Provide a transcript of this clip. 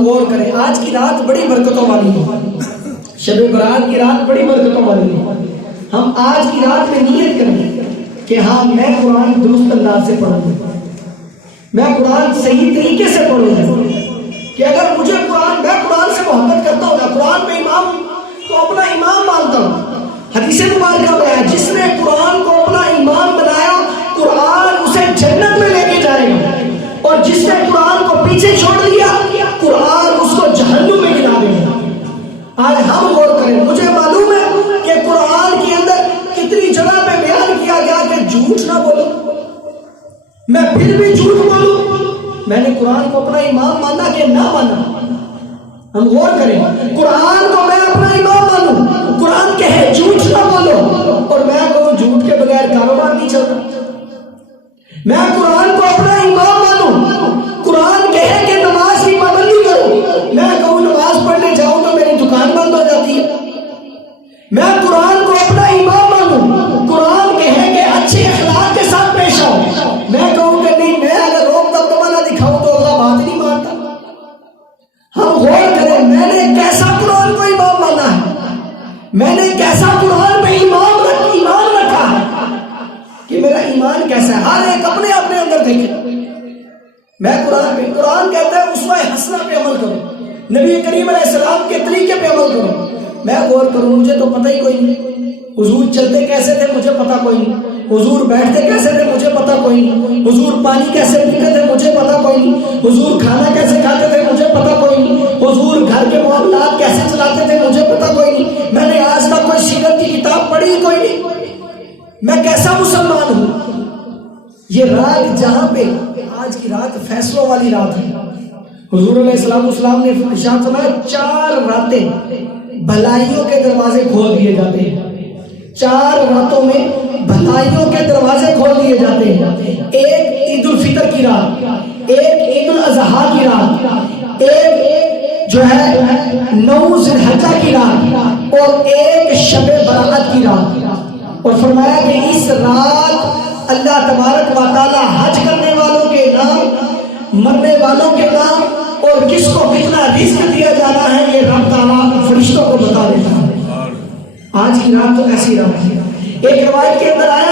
ہم غور کریں، آج کی رات بڑی برکتوں والی ہے، شب برات کی رات بڑی برکتوں والی ہے۔ ہم آج کی رات میں نیت کریں کہ ہاں میں قرآن درست انداز سے پڑھوں گا، میں قرآن صحیح طریقے سے پڑھوں گا، کہ اگر مجھے میں قرآن سے محبت کرتا ہوں، قرآن پہ امام کو اپنا امام مانتا ہوں۔ حدیث مبارکہ میں ہے جس نے قرآن کو اپنا امام بنایا قرآن اسے جنت میں لے کے جائے گا، اور جس نے قرآن کو پیچھے چھوڑ دیا قرآن اس کو جہنم میں گرا دے گا۔ آج ہم غور کریں، مجھے معلوم ہے کہ قرآن کے اندر کتنی جگہ پہ بیان کیا گیا کہ جھوٹ نہ بولو، میں پھر بھی جھوٹ بولوں، میں نے قرآن کو اپنا امام مانا کہ نہ مانا؟ ہم غور کریں، قرآن کو میں اپنا امام مانوں، قرآن کہے جھوٹ نہ بولو، اور میں کہوں جھوٹ کے بغیر کاروبار نہیں چلتا۔ میں قرآن کو اپنا امام مانوں، قرآن کہے کہ نماز کی پابندی کرو، میں کہوں نماز پڑھنے جاؤں تو میری دکان بند ہو جاتی ہے۔ میں قرآن کو اپنا امام مانوں، قرآن کہے کہ اچھے اخلاق کے ساتھ پیش آؤ، میں کہوں کہ نہیں، میں اگر روک دبدبہ نہ دکھاؤں تو اللہ بات نہیں مانتا۔ ہم غور کریں، میں نے کیسا قرآن کو امام مانا ہے، میں نے کیسا قرآن پہ ایمان رکھا ہے، کہ میرا ایمان کیسا ہے۔ ہر ایک اپنے اپنے اندر دیکھے، میں قرآن کہتا ہے اسوہ حسنہ پہ عمل کرو، نبی کریم علیہ السلام کے طریقے پہ عمل کرو۔ میں غور کروں، مجھے تو پتہ ہی کوئی نہیں، حضور چلتے کیسے تھے مجھے پتہ کوئی نہیں، حضور بیٹھتے کیسے تھے مجھے پتہ کوئی نہیں، حضور پانی کیسے پیتے تھے مجھے پتہ کوئی نہیں، حضور کھانا کیسے کھاتے تھے مجھے پتہ کوئی نہیں، حضور گھر کے معاملات کیسے چلاتے تھے مجھے پتہ کوئی نہیں، میں نے آج تک کوئی سیرت کی کتاب پڑھی کوئی نہیں، میں کیسا مسلمان ہوں؟ یہ رات جہاں پہ آج کی رات فیصلوں والی رات ہے، حضور علیہ السلام نے ارشاد فرمایا 4 راتیں بھلائیوں کے دروازے کھول دیے جاتے ہیں، 4 راتوں میں بھلائیوں کے دروازے کھول دیے جاتے ہیں۔ ایک عید الفطر کی رات، ایک عید الاضحیٰ کی رات، ایک جو ہے 9 ذی الحجہ کی رات، اور ایک شب برات کی رات۔ اور فرمایا کہ اس رات اللہ تبارک و تعالی حج کرنے والوں کے نام، مرنے والوں کے نام، اور کس کو کتنا رزق دیا جانا ہے یہ رب تعالیٰ فرشتوں کو بتا دیتا ہے۔ آج کی رات تو ایسی رات ہے۔ ایک روایت کے اندر آیا